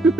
Good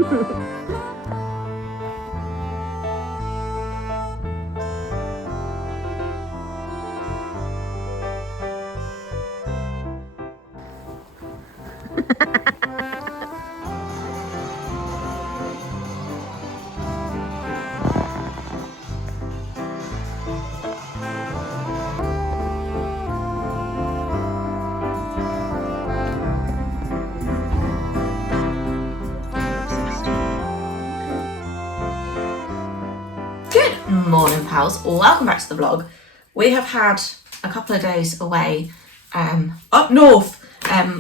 morning, pals. Welcome back to the vlog. We have had a couple of days away up north,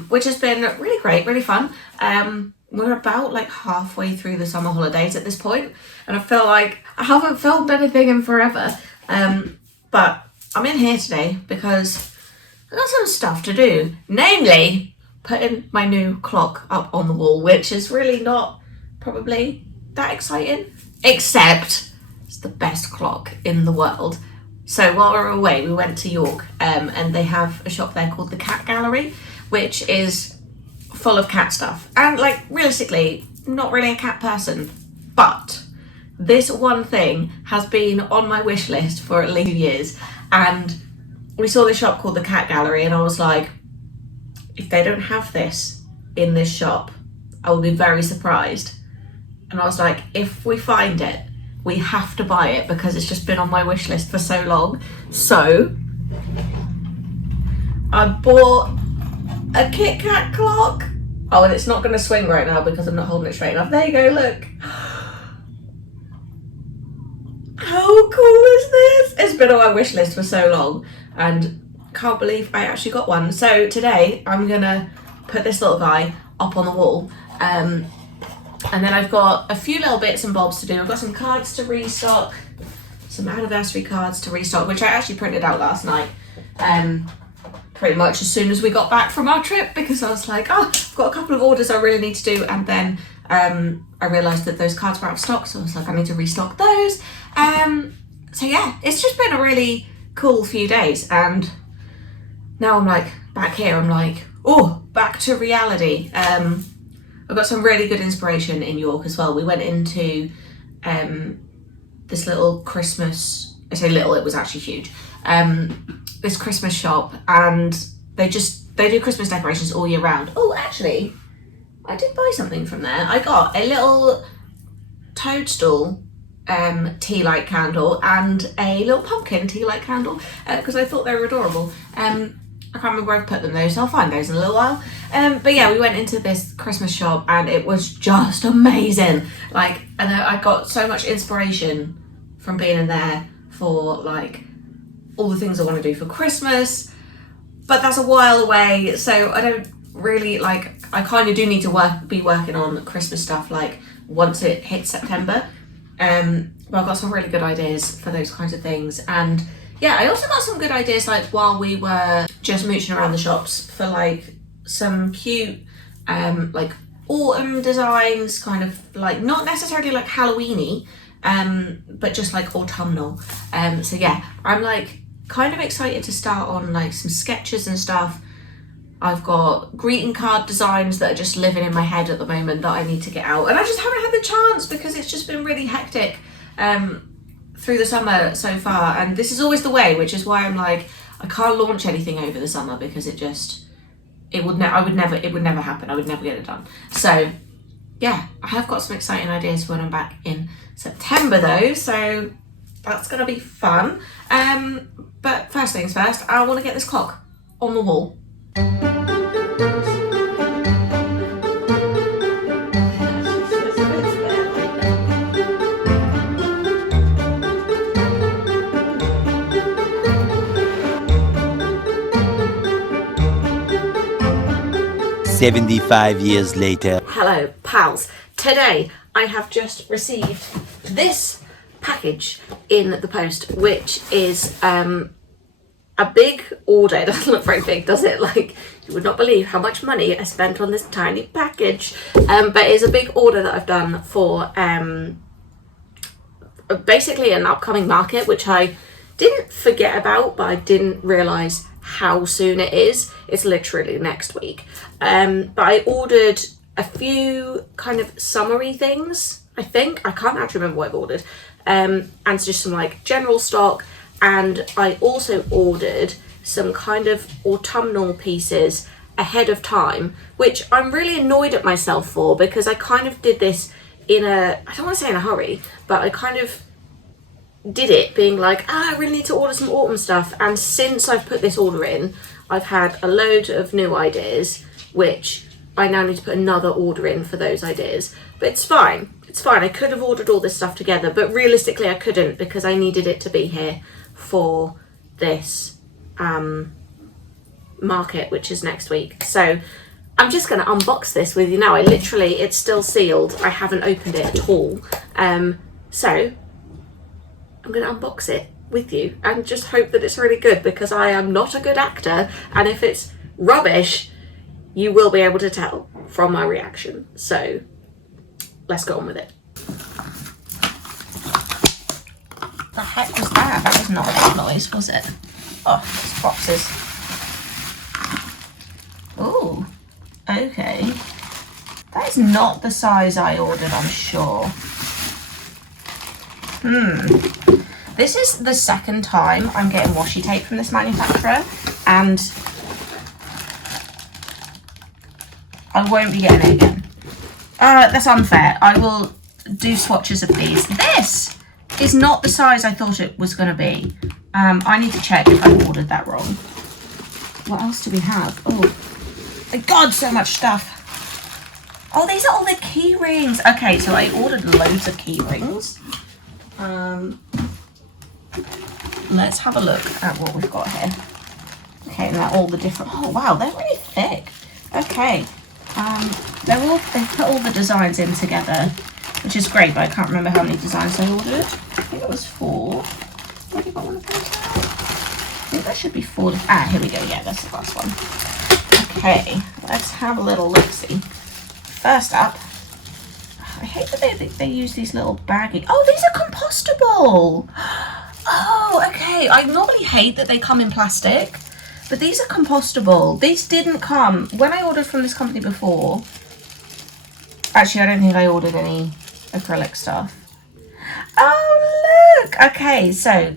which has been really great, really fun. We're about like halfway through the summer holidays at this point, and I feel like I haven't filmed anything in forever. But I'm in here today because I've got some stuff to do, namely putting my new clock up on the wall, which is really not probably that exciting, except it's the best clock in the world. So while we were away, we went to York, and they have a shop there called the Cat Gallery, which is full of cat stuff. And like, realistically, not really a cat person, but this one thing has been on my wish list for at least 2 years. And we saw this shop called the Cat Gallery, and I was like, if they don't have this in this shop, I will be very surprised. And I was like, if we find it, we have to buy it because it's just been on my wish list for so long. So I bought a Kit Kat clock. Oh, and it's not going to swing right now because I'm not holding it straight enough. There you go, look. How cool is this? It's been on my wish list for so long and can't believe I actually got one. So today I'm going to put this little guy up on the wall. And then I've got a few little bits and bobs to do. I've got some cards to restock, some anniversary cards to restock, which I actually printed out last night, pretty much as soon as we got back from our trip, because I was like, oh, I've got a couple of orders I really need to do, and then I realised that those cards were out of stock, so I was like, I need to restock those. So yeah, it's just been a really cool few days, and now I'm like, back here, I'm like, oh, back to reality. I've got some really good inspiration in York as well. We went into this little Christmas, I say little, it was actually huge, this Christmas shop, and they do Christmas decorations all year round. Oh, actually, I did buy something from there. I got a little toadstool tea light candle and a little pumpkin tea light candle because I thought they were adorable. I can't remember where I've put them though, so I'll find those in a little while. But yeah, we went into this Christmas shop and it was just amazing. Like, and I got so much inspiration from being in there for like all the things I want to do for Christmas. But that's a while away, so I don't really like, I kind of do need to be working on Christmas stuff like once it hits September. But I've got some really good ideas for those kinds of things. And yeah, I also got some good ideas like while we were just mooching around the shops for like some cute like autumn designs, kind of like not necessarily like Halloween-y, but just like autumnal. So yeah, I'm like kind of excited to start on like some sketches and stuff. I've got greeting card designs that are just living in my head at the moment that I need to get out, and I just haven't had the chance because it's just been really hectic through the summer so far, and this is always the way, which is why I'm like, I can't launch anything over the summer because it would never happen. I would never get it done. So yeah, I have got some exciting ideas for when I'm back in September though, so that's gonna be fun. But first things first, I want to get this clock on the wall. 75 years later. Hello, pals. Today I have just received this package in the post, which is a big order. It doesn't look very big, does it? Like, you would not believe how much money I spent on this tiny package. But it's a big order that I've done for basically an upcoming market, which I didn't forget about, but I didn't realise how soon it is. It's literally next week. But I ordered a few kind of summery things, I think. I can't actually remember what I've ordered. And just some like general stock. And I also ordered some kind of autumnal pieces ahead of time, which I'm really annoyed at myself for, because I kind of did this in a, I don't want to say in a hurry, but I kind of did it being like, I really need to order some autumn stuff. And since I've put this order in, I've had a load of new ideas, which I now need to put another order in for those ideas. But it's fine. It's fine. I could have ordered all this stuff together, but realistically I couldn't, because I needed it to be here for this market, which is next week. So I'm just going to unbox this with you now. It's still sealed. I haven't opened it at all. So I'm going to unbox it with you and just hope that it's really good, because I am not a good actor, and if it's rubbish, you will be able to tell from my reaction. So let's go on with it. The heck was that? That was not a good noise, was it? Oh, it's boxes. Ooh, okay. That is not the size I ordered, I'm sure. This is the second time I'm getting washi tape from this manufacturer, and I won't be getting it again. That's unfair. I will do swatches of these. This is not the size I thought it was going to be. I need to check if I ordered that wrong. What else do we have? Oh, my God, so much stuff. Oh, these are all the key rings. Okay, so I ordered loads of key rings. Let's have a look at what we've got here. Okay, now all the different, oh wow, they're really thick. Okay, they've put all the designs in together, which is great, but I can't remember how many designs I ordered. I think it was 4. Have you got one of those? I think there should be 4. Here we go. Yeah, that's the last one. Okay, let's have a little look-see. First up, I hate that they use these little baggy. Oh, these are compostable. Oh, okay. I normally hate that they come in plastic, but these are compostable. These didn't come when I ordered from this company before. Actually, I don't think I ordered any acrylic stuff. Oh, look. Okay, so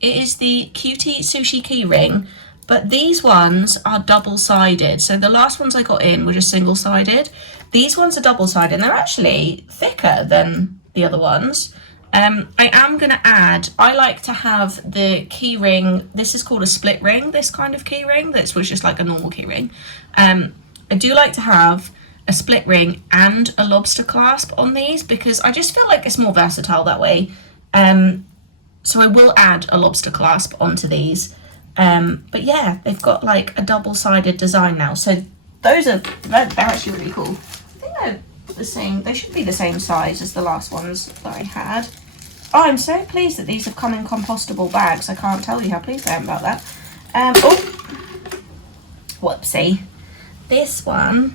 it is the Cutie Sushi key ring, but these ones are double-sided. So the last ones I got in were just single-sided. These ones are double-sided, and they're actually thicker than the other ones. I am going to add, I like to have the key ring, this is called a split ring, this kind of key ring, this was just like a normal key ring. I do like to have a split ring and a lobster clasp on these, because I just feel like it's more versatile that way. So I will add a lobster clasp onto these. But yeah, they've got like a double-sided design now. So those are, they're actually really cool. I think they're the same, they should be the same size as the last ones that I had. Oh, I'm so pleased that these have come in compostable bags. I can't tell you how pleased I am about that. Oh, whoopsie. This one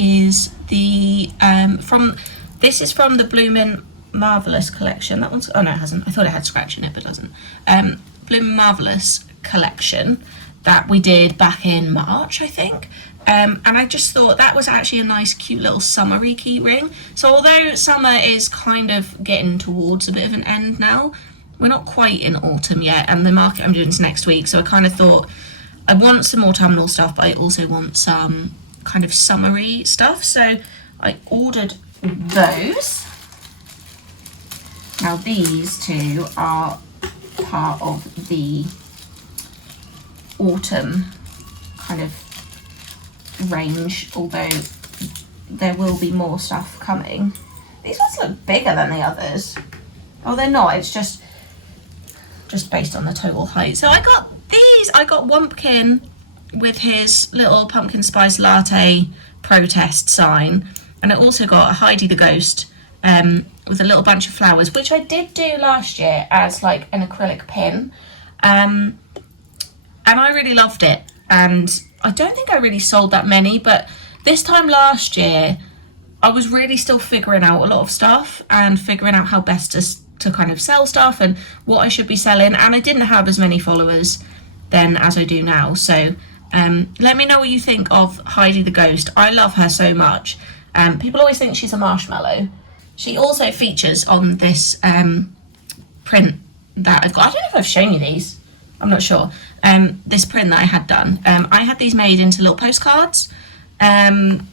is the, this is from the Bloomin' Marvellous collection. That one's, oh no, it hasn't. I thought it had scratch in it, but it doesn't. Bloomin' Marvellous collection that we did back in March, I think. And I just thought that was actually a nice, cute little summery key ring. So although summer is kind of getting towards a bit of an end now, we're not quite in autumn yet, and the market I'm doing is next week. So I kind of thought I want some autumnal stuff, but I also want some kind of summery stuff. So I ordered those. Now these two are part of the autumn kind of range, although there will be more stuff coming. These ones look bigger than the others. Oh, they're not, it's just based on the total height. So I got these. I got Wumpkin with his little pumpkin spice latte protest sign, and I also got a Heidi the Ghost with a little bunch of flowers, which I did do last year as like an acrylic pin, and I really loved it. And I don't think I really sold that many, but this time last year I was really still figuring out a lot of stuff and figuring out how best to kind of sell stuff and what I should be selling, and I didn't have as many followers then as I do now. So let me know what you think of Heidi the Ghost. I love her so much, People always think she's a marshmallow. She also features on this print that I've got. I don't know if I've shown you these. I'm not sure. This print that I had done. I had these made into little postcards. And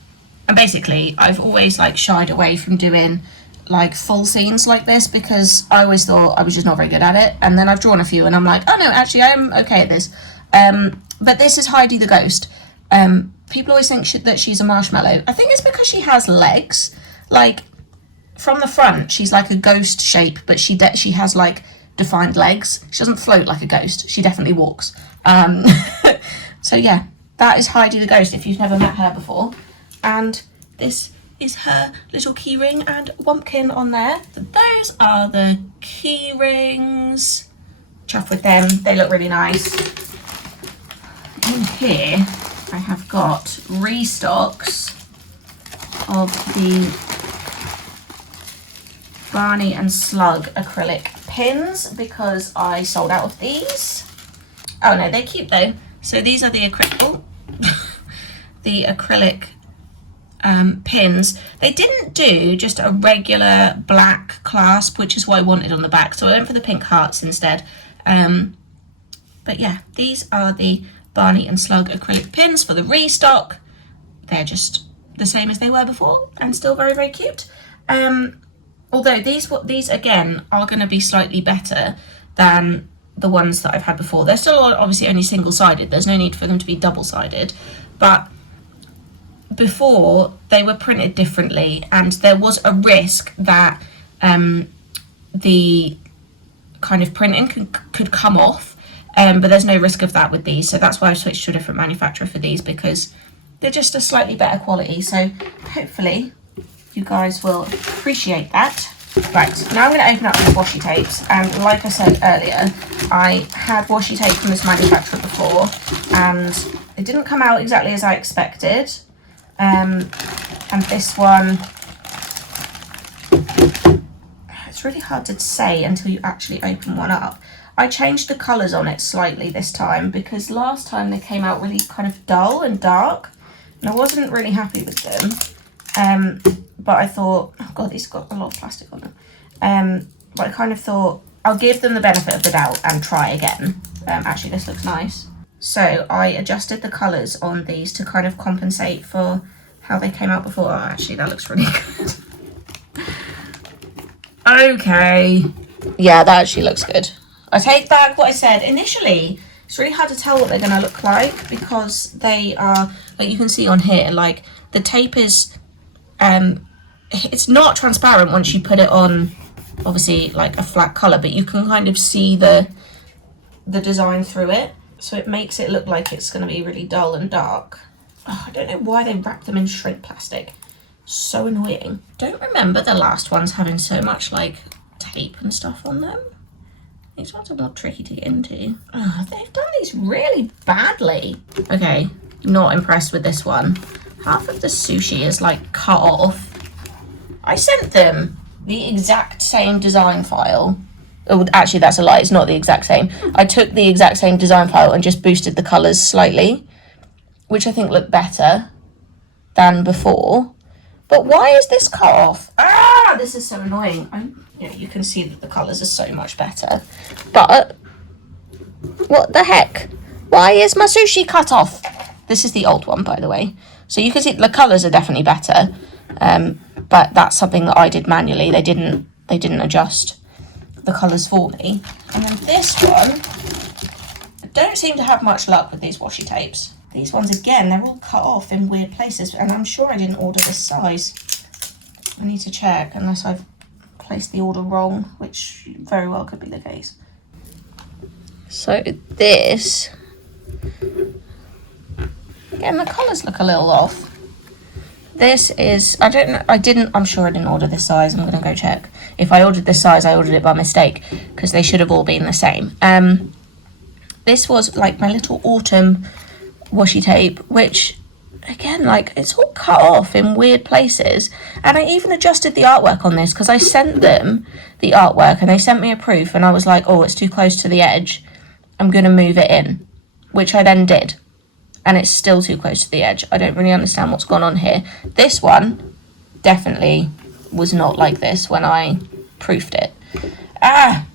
basically, I've always like shied away from doing like full scenes like this because I always thought I was just not very good at it. And then I've drawn a few and I'm like, oh no, actually I'm okay at this. But this is Heidi the ghost. People always think that she's a marshmallow. I think it's because she has legs. Like from the front, she's like a ghost shape, but she has like defined legs. She doesn't float like a ghost. She definitely walks. So yeah, that is Heidi the ghost if you've never met her before. And this is her little key ring and wumpkin on there. So those are the key rings. Chuff with them, they look really nice. In here I have got restocks of the Barney and Slug acrylic pins because I sold out of these. Oh no, they're cute though. So these are the acrylic pins. They didn't do just a regular black clasp, which is what I wanted on the back, so I went for the pink hearts instead. But yeah, these are the Barney and Slug acrylic pins for the restock. They're just the same as they were before and still very, very cute. Although these again are going to be slightly better than the ones that I've had before. They're still obviously only single-sided. There's no need for them to be double-sided, but before they were printed differently and there was a risk that the kind of printing could come off, but there's no risk of that with these, so that's why I switched to a different manufacturer for these because they're just a slightly better quality. So hopefully you guys will appreciate that. Right, now I'm going to open up these washi tapes, and like I said earlier, I had washi tape from this manufacturer before and it didn't come out exactly as I expected. And this one, it's really hard to say until you actually open one up. I changed the colours on it slightly this time because last time they came out really kind of dull and dark and I wasn't really happy with them. But I thought, oh god, these have got a lot of plastic on them. But I kind of thought I'll give them the benefit of the doubt and try again. Actually, this looks nice. So I adjusted the colours on these to kind of compensate for how they came out before. Oh, actually, that looks really good. Okay. Yeah, that actually looks good. I take back what I said. Initially, it's really hard to tell what they're going to look like because they are, like you can see on here, like the tape is, it's not transparent once you put it on, obviously, like a flat colour, but you can kind of see the design through it. So it makes it look like it's going to be really dull and dark. Oh, I don't know why they wrap them in shrink plastic. So annoying. Don't remember the last ones having so much like tape and stuff on them. These ones are more tricky to get into. Oh, they've done these really badly. Okay, not impressed with this one. Half of the sushi is like cut off. I sent them the exact same design file. Oh, actually, that's a lie. It's not the exact same. I took the exact same design file and just boosted the colours slightly, which I think looked better than before. But why is this cut off? Ah, this is so annoying. You can see that the colours are so much better. But what the heck? Why is my sushi cut off? This is the old one, by the way. So you can see the colours are definitely better. But that's something that I did manually. They didn't adjust the colours for me. And then this one, I don't seem to have much luck with these washi tapes. These ones again, they're all cut off in weird places, and I'm sure I didn't order this size. I need to check unless I've placed the order wrong, which very well could be the case. So this, again, the colours look a little off. This is, I'm sure I didn't order this size. I'm going to go check. If I ordered this size, I ordered it by mistake because they should have all been the same. This was like my little autumn washi tape, which again, like it's all cut off in weird places. And I even adjusted the artwork on this because I sent them the artwork and they sent me a proof and I was like, oh, it's too close to the edge. I'm going to move it in, which I then did. And it's still too close to the edge. I don't really understand what's gone on here. This one definitely was not like this when I proofed it. Ah,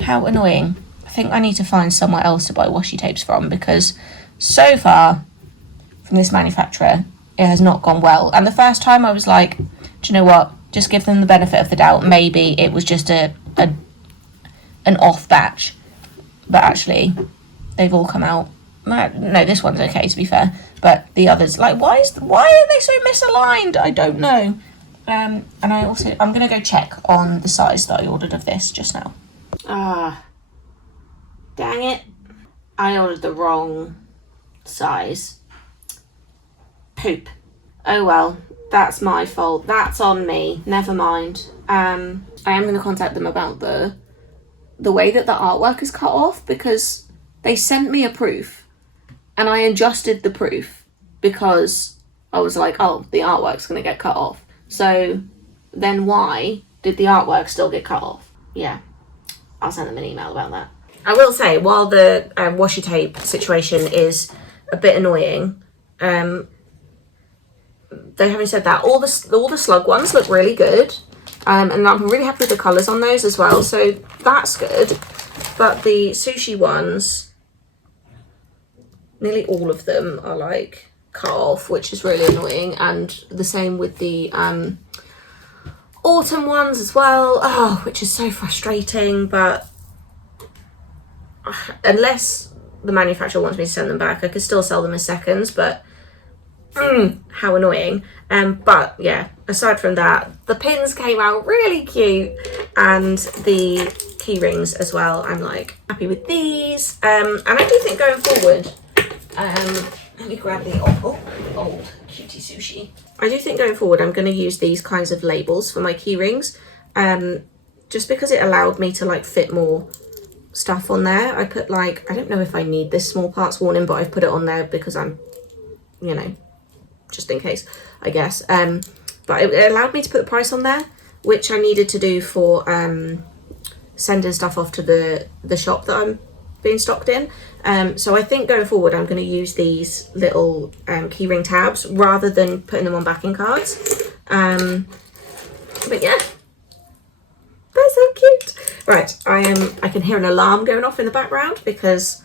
how annoying. I think I need to find somewhere else to buy washi tapes from, because so far from this manufacturer it has not gone well. And the first time I was like, do you know what, just give them the benefit of the doubt, maybe it was just an off batch. But actually they've all come out. No, this one's okay, to be fair, but the others, like, why are they so misaligned? I don't know. And I'm gonna go check on the size that I ordered of this just now. Dang it, I ordered the wrong size. Poop. Oh well, that's my fault, that's on me, never mind. I am going to contact them about the way that the artwork is cut off, because they sent me a proof and I adjusted the proof because I was like, oh, the artwork's going to get cut off. So then why did the artwork still get cut off? Yeah, I'll send them an email about that. I will say, while the washi tape situation is a bit annoying, though having said that, all the slug ones look really good. And I'm really happy with the colours on those as well, so that's good. But the sushi ones, nearly all of them are like cut off, which is really annoying. And the same with the autumn ones as well, which is so frustrating. But unless the manufacturer wants me to send them back, I could still sell them as seconds, but how annoying. But yeah, aside from that, the pins came out really cute, and the key rings as well. I'm like happy with these, and I do think going forward, let me grab the old cutie sushi. I do think going forward I'm going to use these kinds of labels for my key rings, just because it allowed me to like fit more stuff on there. I put like, I don't know if I need this small parts warning, but I've put it on there because I'm, you know, just in case, I guess. But it allowed me to put the price on there, which I needed to do for sending stuff off to the shop that I'm being stocked in. So I think going forward I'm going to use these little keyring tabs rather than putting them on backing cards. But yeah, they're so cute. Right, I can hear an alarm going off in the background because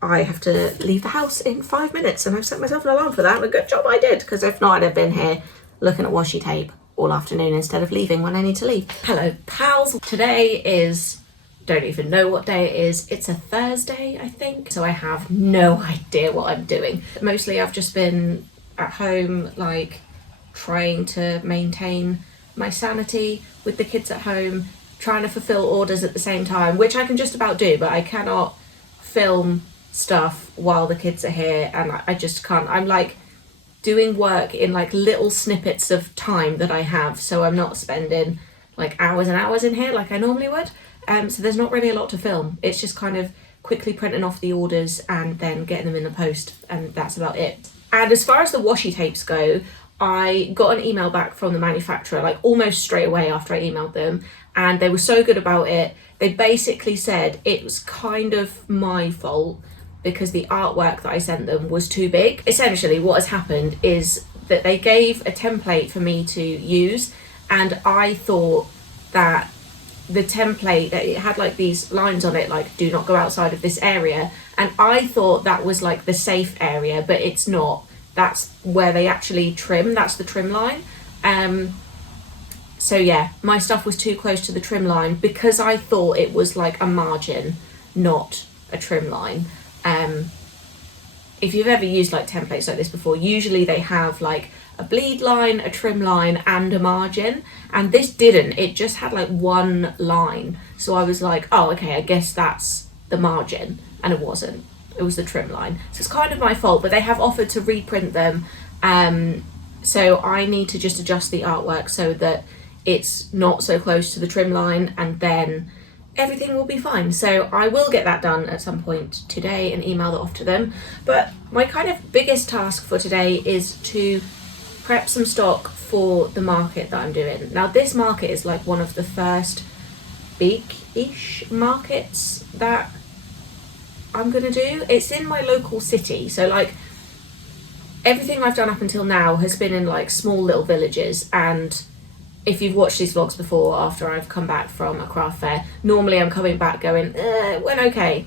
I have to leave the house in 5 minutes, and I've set myself an alarm for that. And a good job I did, because if not, I'd have been here looking at washi tape all afternoon instead of leaving when I need to leave. Hello, pals. Today is, don't even know what day it is. It's a Thursday, I think. So I have no idea what I'm doing. Mostly I've just been at home, like trying to maintain my sanity with the kids at home, trying to fulfill orders at the same time, which I can just about do, but I cannot film stuff while the kids are here, and I just can't. I'm like doing work in like little snippets of time that I have, so I'm not spending like hours and hours in here like I normally would. So there's not really a lot to film. It's just kind of quickly printing off the orders and then getting them in the post, and that's about it. And as far as the washi tapes go, I got an email back from the manufacturer like almost straight away after I emailed them, and they were so good about it. They basically said it was kind of my fault because the artwork that I sent them was too big. Essentially what has happened is that they gave a template for me to use, and I thought that the template, that it had like these lines on it like do not go outside of this area, and I thought that was like the safe area, but it's not. That's where they actually trim, that's the trim line. So yeah, my stuff was too close to the trim line because I thought it was like a margin, not a trim line. If you've ever used like templates like this before, usually they have like a bleed line, a trim line, and a margin, and this didn't. It just had like one line, so I was like, oh okay, I guess that's the margin, and it wasn't. It was the trim line. So it's kind of my fault, but they have offered to reprint them, so I need to just adjust the artwork so that it's not so close to the trim line, and then everything will be fine. So I will get that done at some point today and email that off to them. But my kind of biggest task for today is to prep some stock for the market that I'm doing. Now this market is like one of the first big-ish markets that I'm gonna do. It's in my local city, so like everything I've done up until now has been in like small little villages, and if you've watched these vlogs before, after I've come back from a craft fair, normally I'm coming back going, it went okay.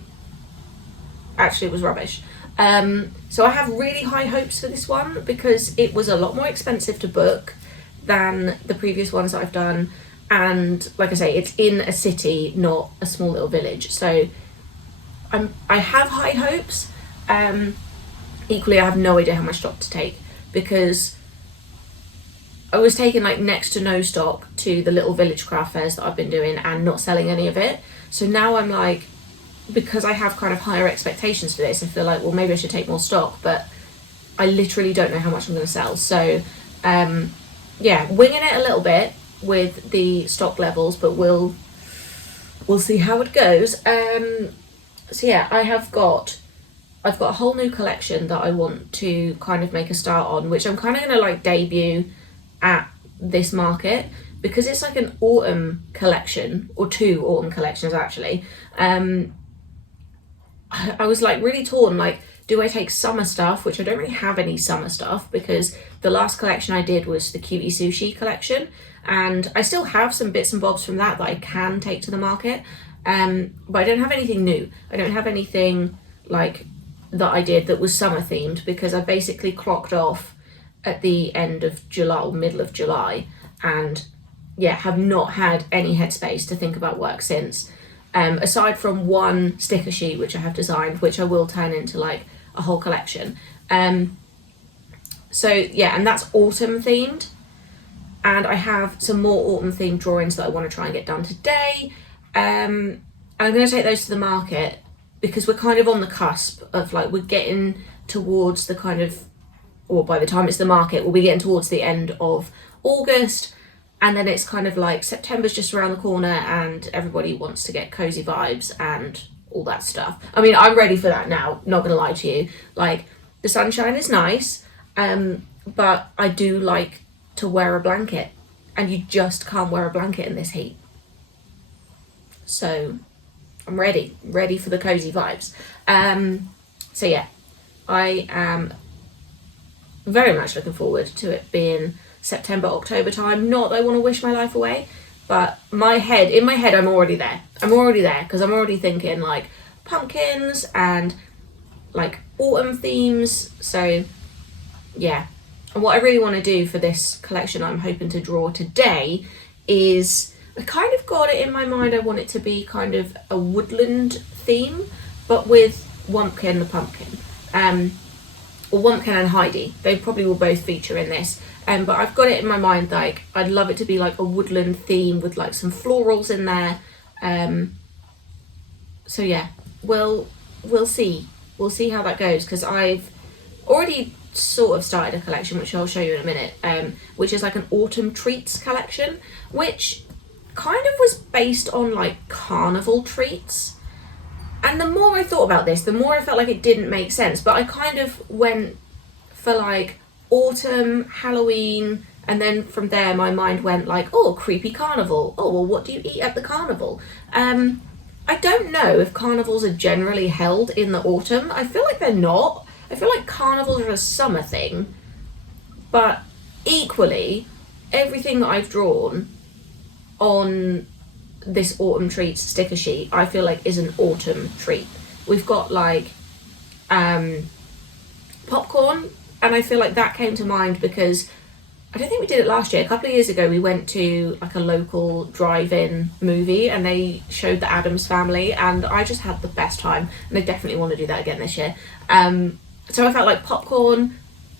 Actually, it was rubbish. So I have really high hopes for this one because it was a lot more expensive to book than the previous ones that I've done. And like I say, it's in a city, not a small little village. So I have high hopes. Equally, I have no idea how much stock to take because I was taking like next to no stock to the little village craft fairs that I've been doing and not selling any of it. So now I'm like, because I have kind of higher expectations for this, I feel like, well, maybe I should take more stock, but I literally don't know how much I'm going to sell. So yeah, winging it a little bit with the stock levels, but we'll see how it goes. So yeah, I've got a whole new collection that I want to kind of make a start on, which I'm kind of going to like debut at this market because it's like an autumn collection, or 2 autumn collections actually. I was like really torn, like, do I take summer stuff, which I don't really have any summer stuff because the last collection I did was the Cutie Sushi collection, and I still have some bits and bobs from that I can take to the market, but I don't have anything new. I don't have anything like that I did that was summer themed because I basically clocked off at the end of July or middle of July, and yeah, have not had any headspace to think about work since. Aside from one sticker sheet which I have designed, which I will turn into like a whole collection. So yeah, and that's autumn themed, and I have some more autumn themed drawings that I want to try and get done today. And I'm going to take those to the market because we're kind of on the cusp of like, we're getting towards the kind of, or by the time it's the market, we'll be getting towards the end of August. And then it's kind of like September's just around the corner and everybody wants to get cozy vibes and all that stuff. I mean, I'm ready for that now, not gonna lie to you. Like, the sunshine is nice, but I do like to wear a blanket, and you just can't wear a blanket in this heat. So I'm ready for the cozy vibes. So yeah, I am very much looking forward to it being September, October time. Not that I want to wish my life away, but in my head I'm already there because I'm already thinking like pumpkins and like autumn themes. So yeah, and what I really want to do for this collection I'm hoping to draw today is, I kind of got it in my mind, I want it to be kind of a woodland theme, but with Wumpkin the pumpkin, or Wumpkin and Heidi. They probably will both feature in this. But I've got it in my mind, like, I'd love it to be like a woodland theme with like some florals in there. So yeah, we'll see how that goes, because I've already sort of started a collection, which I'll show you in a minute, which is like an autumn treats collection, which kind of was based on like carnival treats. And the more I thought about this, the more I felt like it didn't make sense, but I kind of went for like autumn, Halloween, and then from there my mind went like, oh, creepy carnival. Oh, well, what do you eat at the carnival? I don't know if carnivals are generally held in the autumn. I feel like they're not. I feel like carnivals are a summer thing, but equally, everything that I've drawn on this autumn treats sticker sheet, I feel like is an autumn treat. We've got like popcorn, and I feel like that came to mind because I don't think we did it last year. A couple of years ago, we went to like a local drive-in movie and they showed the Addams Family, and I just had the best time, and I definitely want to do that again this year. So I felt like popcorn,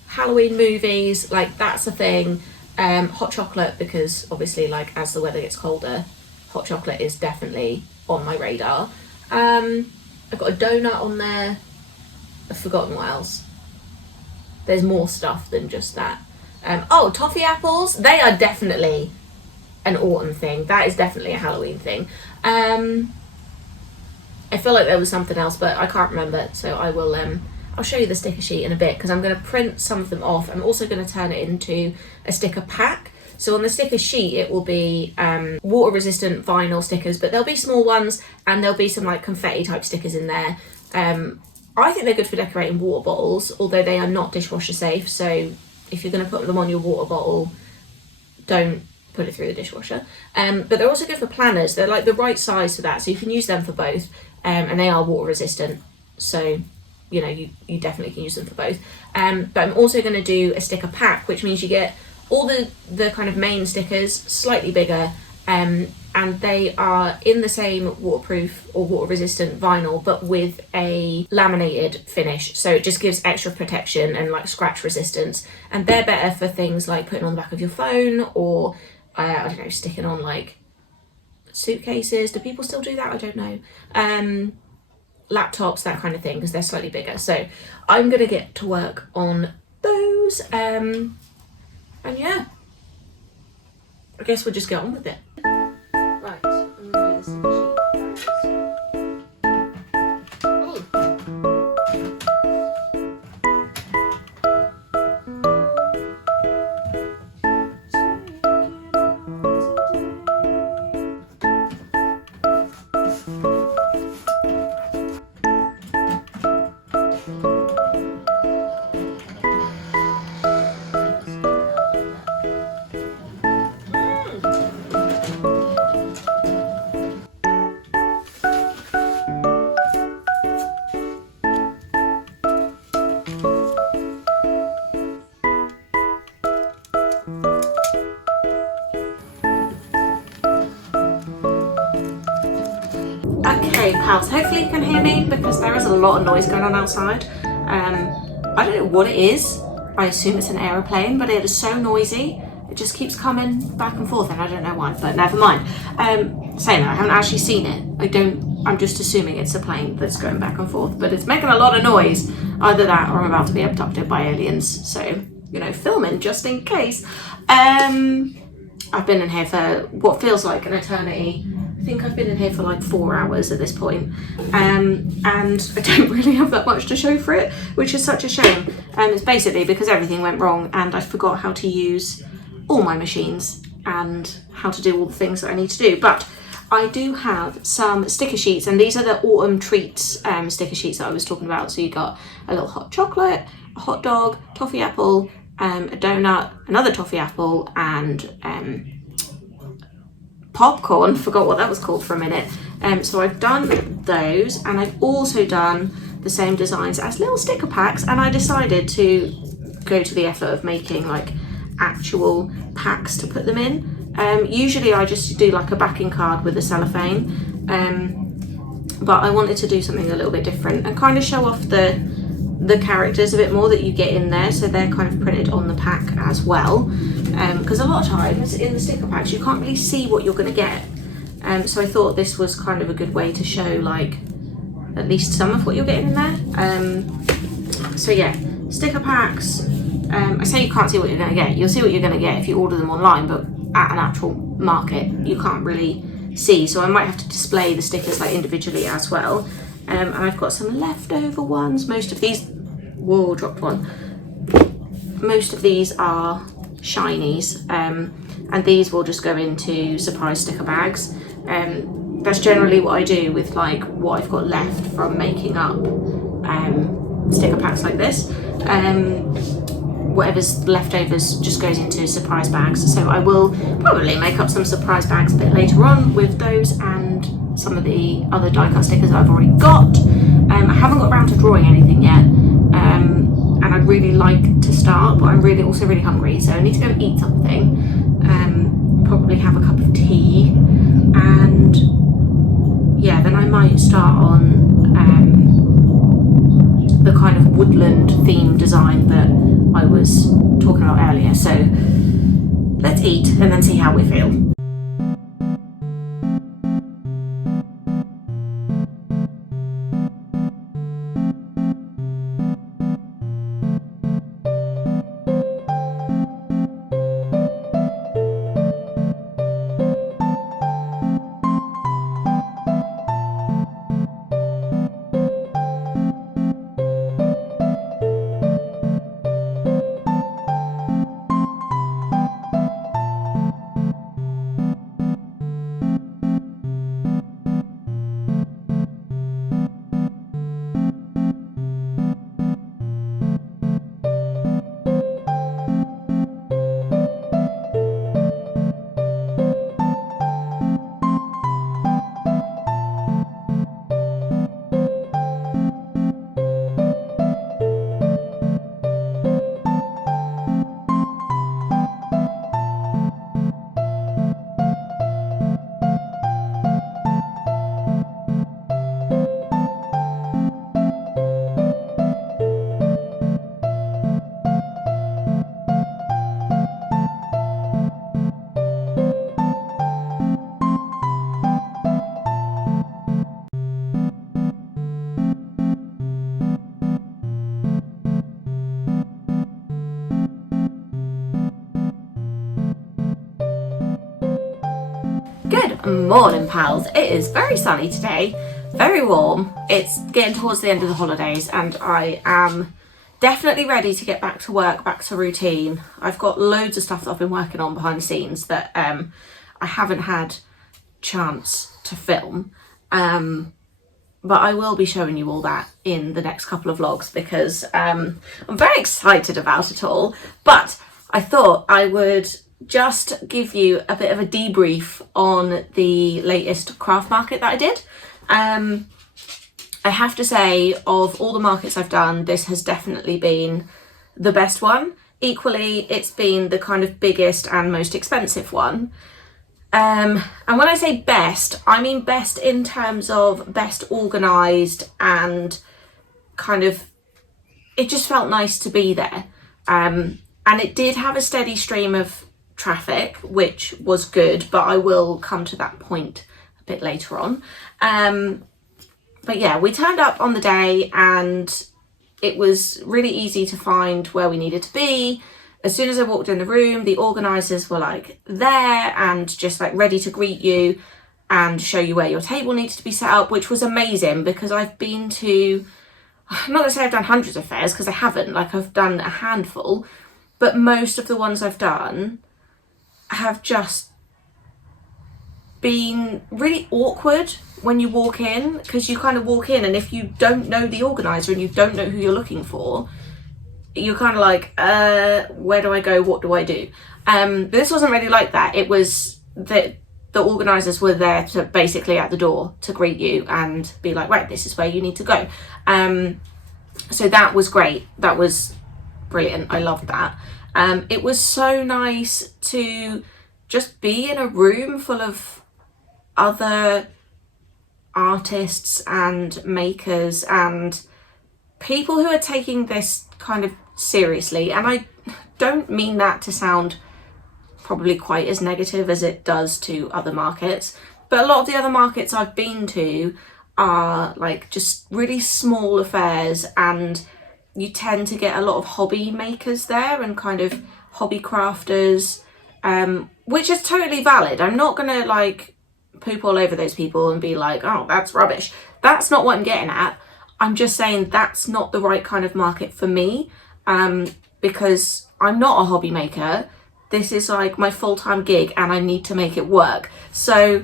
Halloween movies, like that's a thing. Hot chocolate, because obviously like as the weather gets colder, hot chocolate is definitely on my radar. I've got a donut on there. I've forgotten what else. There's more stuff than just that. Oh, toffee apples. They are definitely an autumn thing. That is definitely a Halloween thing. I feel like there was something else, but I can't remember. So I will. I'll show you the sticker sheet in a bit because I'm going to print some of them off. I'm also going to turn it into a sticker pack. So on the sticker sheet, it will be water-resistant vinyl stickers, but there'll be small ones and there'll be some like confetti type stickers in there. I think they're good for decorating water bottles, although they are not dishwasher safe. So if you're going to put them on your water bottle, don't put it through the dishwasher. But they're also good for planners. They're like the right size for that, so you can use them for both. And they are water resistant, so you know you definitely can use them for both. But I'm also going to do a sticker pack, which means you get all the kind of main stickers, slightly bigger, and they are in the same waterproof or water resistant vinyl, but with a laminated finish, so it just gives extra protection and like scratch resistance. And they're better for things like putting on the back of your phone, or I don't know, sticking on like suitcases. Do people still do that? I don't know. Laptops, that kind of thing, because they're slightly bigger. So I'm gonna get to work on those, and yeah, I guess we'll just get on with it. Right, I'm gonna do this in the sheet first. Ooh. Okay, pals, hopefully you can hear me because there is a lot of noise going on outside. I don't know what it is. I assume it's an aeroplane, but it is so noisy. It just keeps coming back and forth, and I don't know why, but never mind. Saying that, I haven't actually seen it. I'm just assuming it's a plane that's going back and forth, but it's making a lot of noise. Either that or I'm about to be abducted by aliens. So, you know, filming just in case. I've been in here for what feels like an eternity. I think I've been in here for like 4 hours at this point. And I don't really have that much to show for it, which is such a shame. It's basically because everything went wrong and I forgot how to use all my machines and how to do all the things that I need to do. But I do have some sticker sheets, and these are the autumn treats sticker sheets that I was talking about. So you got a little hot chocolate, a hot dog, toffee apple, a donut, another toffee apple, and popcorn. Forgot what that was called for a minute. So I've done those, and I've also done the same designs as little sticker packs, and I decided to go to the effort of making like actual packs to put them in. Usually I just do like a backing card with a cellophane, but I wanted to do something a little bit different and kind of show off the characters a bit more that you get in there, so they're kind of printed on the pack as well, because a lot of times in the sticker packs you can't really see what you're going to get, so I thought this was kind of a good way to show like at least some of what you're getting in there. So yeah, sticker packs, I say you can't see what you're going to get. You'll see what you're going to get if you order them online, but at an actual market you can't really see, so I might have to display the stickers like individually as well. And I've got some leftover ones. Most of these, whoa, dropped one. Most of these are shinies, and these will just go into surprise sticker bags. That's generally what I do with like what I've got left from making up sticker packs like this. Whatever's leftovers just goes into surprise bags. So I will probably make up some surprise bags a bit later on with those and some of the other die cut stickers I've already got. I haven't got around to drawing anything yet, and I'd really like to start, but I'm also really hungry, so I need to go eat something, probably have a cup of tea, and yeah, then I might start on the kind of woodland theme design that I was talking about earlier. So let's eat and then see how we feel. morning, pals. It is very sunny today, very warm. It's getting towards the end of the holidays and I am definitely ready to get back to work, back to routine. I've got loads of stuff that I've been working on behind the scenes that I haven't had chance to film. But I will be showing you all that in the next couple of vlogs because I'm very excited about it all. But I thought I would just give you a bit of a debrief on the latest craft market that I did. I have to say, of all the markets I've done, this has definitely been the best one. Equally, it's been the kind of biggest and most expensive one. And when I say best, I mean best in terms of best organised and kind of, it just felt nice to be there. And it did have a steady stream of traffic, which was good, but I will come to that point a bit later on. But yeah, we turned up on the day and it was really easy to find where we needed to be. As soon as I walked in the room, the organisers were like there and just like ready to greet you and show you where your table needs to be set up, which was amazing because I've been to, I'm not gonna say I've done hundreds of fairs because I haven't, like I've done a handful, but most of the ones I've done have just been really awkward when you walk in, because you kind of walk in and if you don't know the organiser and you don't know who you're looking for, you're kind of like, where do I go? What do I do? But this wasn't really like that. It was that the organisers were there to basically at the door to greet you and be like, right, this is where you need to go. So that was great. That was brilliant. I loved that. It was so nice to just be in a room full of other artists and makers and people who are taking this kind of seriously. And I don't mean that to sound probably quite as negative as it does to other markets, but a lot of the other markets I've been to are like just really small affairs and you tend to get a lot of hobby makers there and kind of hobby crafters, which is totally valid. I'm not gonna like poop all over those people and be like, oh, that's rubbish. That's not what I'm getting at. I'm just saying that's not the right kind of market for me, because I'm not a hobby maker. This is like my full-time gig and I need to make it work. So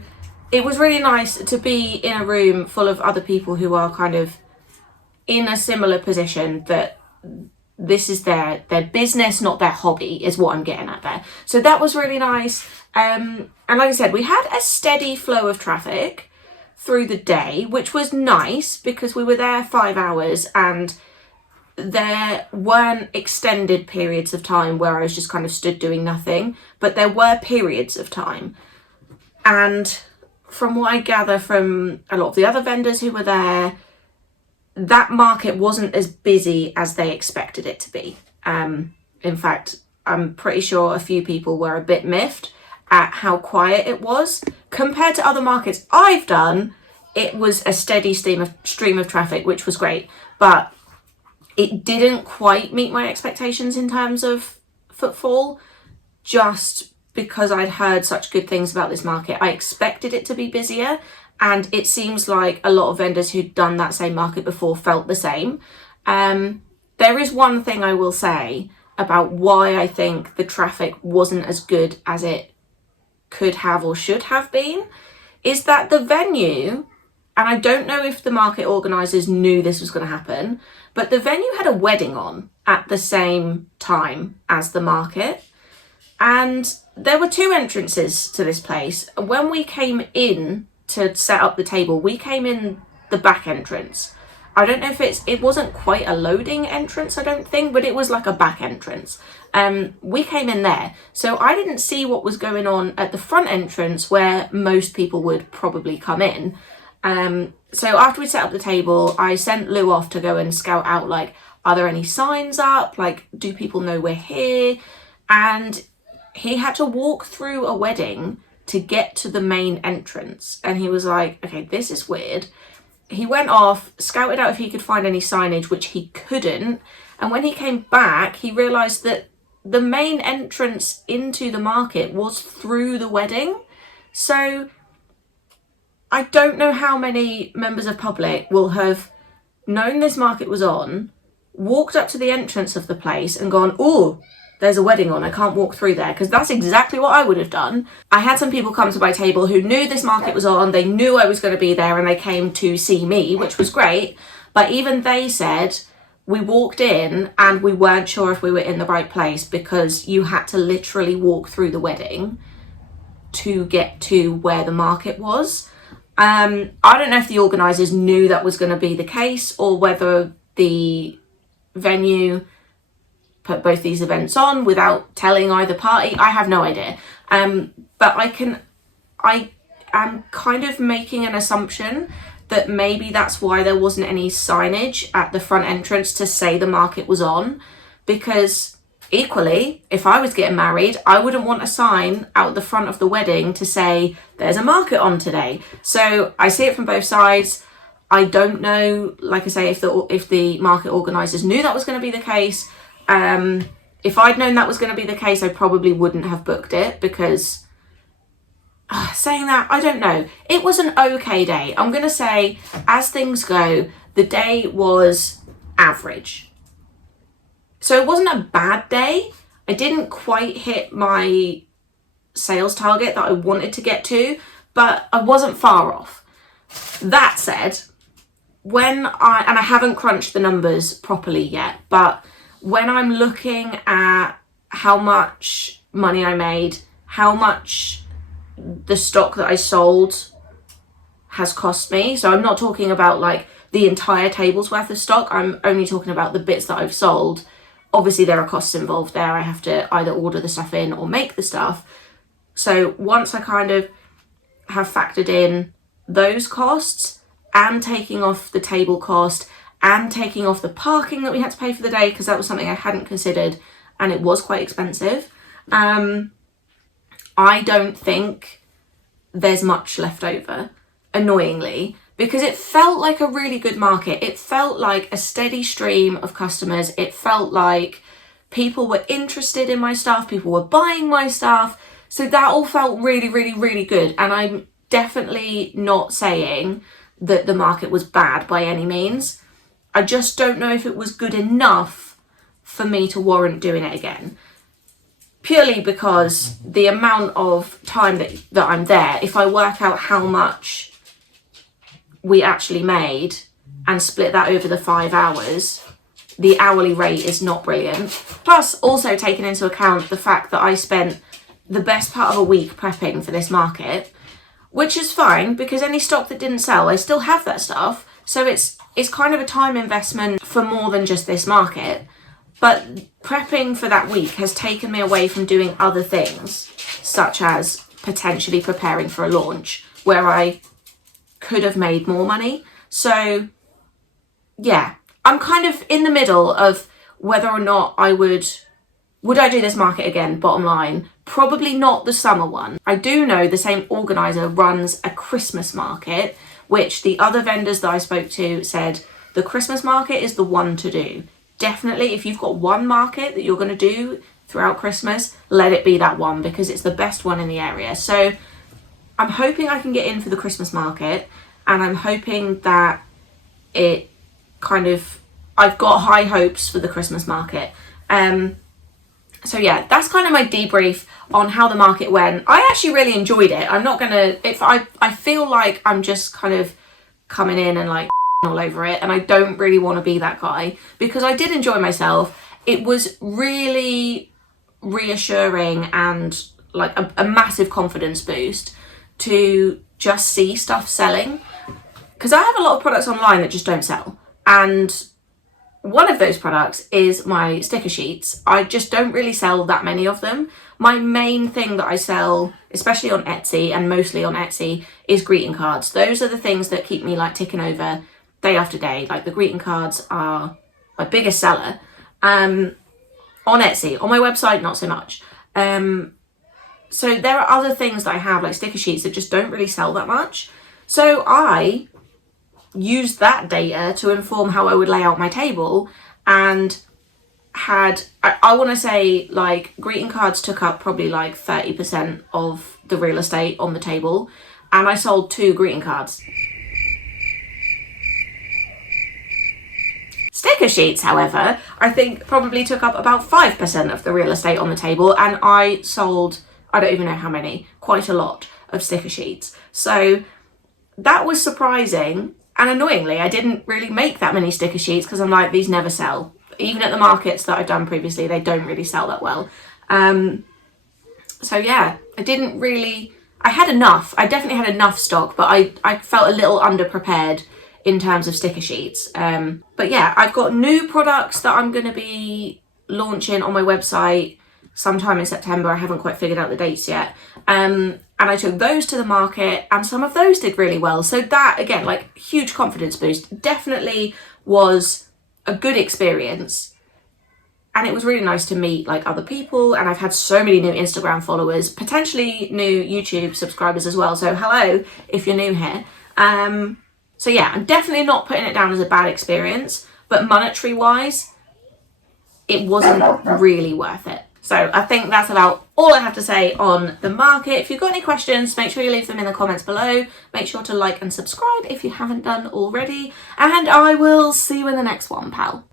it was really nice to be in a room full of other people who are kind of in a similar position, that this is their business, not their hobby, is what I'm getting at there. So that was really nice. And like I said, we had a steady flow of traffic through the day, which was nice because we were there 5 hours and there weren't extended periods of time where I was just kind of stood doing nothing, but there were periods of time. And from what I gather from a lot of the other vendors who were there, that market wasn't as busy as they expected it to be. In fact, I'm pretty sure a few people were a bit miffed at how quiet it was. Compared to other markets I've done, it was a steady stream of traffic, which was great, but it didn't quite meet my expectations in terms of footfall, just because I'd heard such good things about this market. I expected it to be busier, and it seems like a lot of vendors who'd done that same market before felt the same. There is one thing I will say about why I think the traffic wasn't as good as it could have or should have been, is that the venue, and I don't know if the market organisers knew this was going to happen, but the venue had a wedding on at the same time as the market. And there were 2 entrances to this place. When we came in to set up the table, we came in the back entrance. I don't know if it wasn't quite a loading entrance, I don't think, but it was like a back entrance. We came in there. So I didn't see what was going on at the front entrance where most people would probably come in. So after we set up the table, I sent Lou off to go and scout out, like, are there any signs up? Like, do people know we're here? And he had to walk through a wedding to get to the main entrance. And he was like, okay, this is weird. He went off, scouted out if he could find any signage, which he couldn't. And when he came back, he realised that the main entrance into the market was through the wedding. So I don't know how many members of public will have known this market was on, walked up to the entrance of the place and gone, oh, there's a wedding on, I can't walk through there, because that's exactly what I would have done. I had some people come to my table who knew this market was on, they knew I was going to be there, and they came to see me, which was great. But even they said, we walked in and we weren't sure if we were in the right place because you had to literally walk through the wedding to get to where the market was. I don't know if the organisers knew that was going to be the case or whether the venue put both these events on without telling either party. I have no idea. But I am kind of making an assumption that maybe that's why there wasn't any signage at the front entrance to say the market was on, because equally, if I was getting married, I wouldn't want a sign out the front of the wedding to say there's a market on today. So I see it from both sides. I don't know, like I say, if the market organisers knew that was going to be the case. If I'd known that was going to be the case, I probably wouldn't have booked it, because saying that, I don't know. It was an okay day. I'm going to say, as things go, the day was average. So it wasn't a bad day. I didn't quite hit my sales target that I wanted to get to, but I wasn't far off. That said, and I haven't crunched the numbers properly yet, but when I'm looking at how much money I made, how much the stock that I sold has cost me, so I'm not talking about like the entire table's worth of stock, I'm only talking about the bits that I've sold. Obviously there are costs involved there. I have to either order the stuff in or make the stuff. So once I kind of have factored in those costs and taking off the table cost and taking off the parking that we had to pay for the day, because that was something I hadn't considered and it was quite expensive, I don't think there's much left over, annoyingly, because it felt like a really good market. It felt like a steady stream of customers. It felt like people were interested in my stuff, people were buying my stuff. So that all felt really, really, really good. And I'm definitely not saying that the market was bad by any means. I just don't know if it was good enough for me to warrant doing it again. Purely because the amount of time that I'm there, if I work out how much we actually made and split that over the 5 hours, the hourly rate is not brilliant. Plus, also taking into account the fact that I spent the best part of a week prepping for this market, which is fine because any stock that didn't sell, I still have that stuff. So it's kind of a time investment for more than just this market. But prepping for that week has taken me away from doing other things, such as potentially preparing for a launch where I could have made more money. So yeah, I'm kind of in the middle of whether or not I would I do this market again, bottom line. Probably not the summer one. I do know the same organiser runs a Christmas market, which the other vendors that I spoke to said the Christmas market is the one to do. Definitely, if you've got one market that you're going to do throughout Christmas, let it be that one because it's the best one in the area. So I'm hoping I can get in for the Christmas market, and I'm hoping that it I've got high hopes for the Christmas market. So yeah, that's kind of my debrief on how the market went. I actually really enjoyed it. I'm not gonna, I feel like I'm just kind of coming in and like all over it, and I don't really want to be that guy because I did enjoy myself. It was really reassuring and like a massive confidence boost to just see stuff selling, because I have a lot of products online that just don't sell, and one of those products is my sticker sheets. I just don't really sell that many of them. My main thing that I sell, especially on Etsy and mostly on Etsy, is greeting cards. Those are the things that keep me like ticking over day after day. Like the greeting cards are my biggest seller on Etsy. On my website, not so much. So there are other things that I have, like sticker sheets, that just don't really sell that much. So I used that data to inform how I would lay out my table, and I want to say like greeting cards took up probably like 30% of the real estate on the table, and I sold 2 greeting cards. Sticker sheets, however, I think probably took up about 5% of the real estate on the table, and I sold, I don't even know how many, quite a lot of sticker sheets. So that was surprising, and annoyingly, I didn't really make that many sticker sheets because I'm like, these never sell. Even at the markets that I've done previously, they don't really sell that well. So yeah, I didn't really, I had enough. I definitely had enough stock, but I felt a little underprepared in terms of sticker sheets. But yeah, I've got new products that I'm going to be launching on my website sometime in September. I haven't quite figured out the dates yet. And I took those to the market, and some of those did really well. So that, again, like, huge confidence boost. Definitely was a good experience. And it was really nice to meet like other people, and I've had so many new Instagram followers, potentially new YouTube subscribers as well. So hello if you're new here. So yeah, I'm definitely not putting it down as a bad experience, but monetary wise, it wasn't really worth it. So I think that's about all I have to say on the market. If you've got any questions, make sure you leave them in the comments below. Make sure to like and subscribe if you haven't done already. And I will see you in the next one, pal.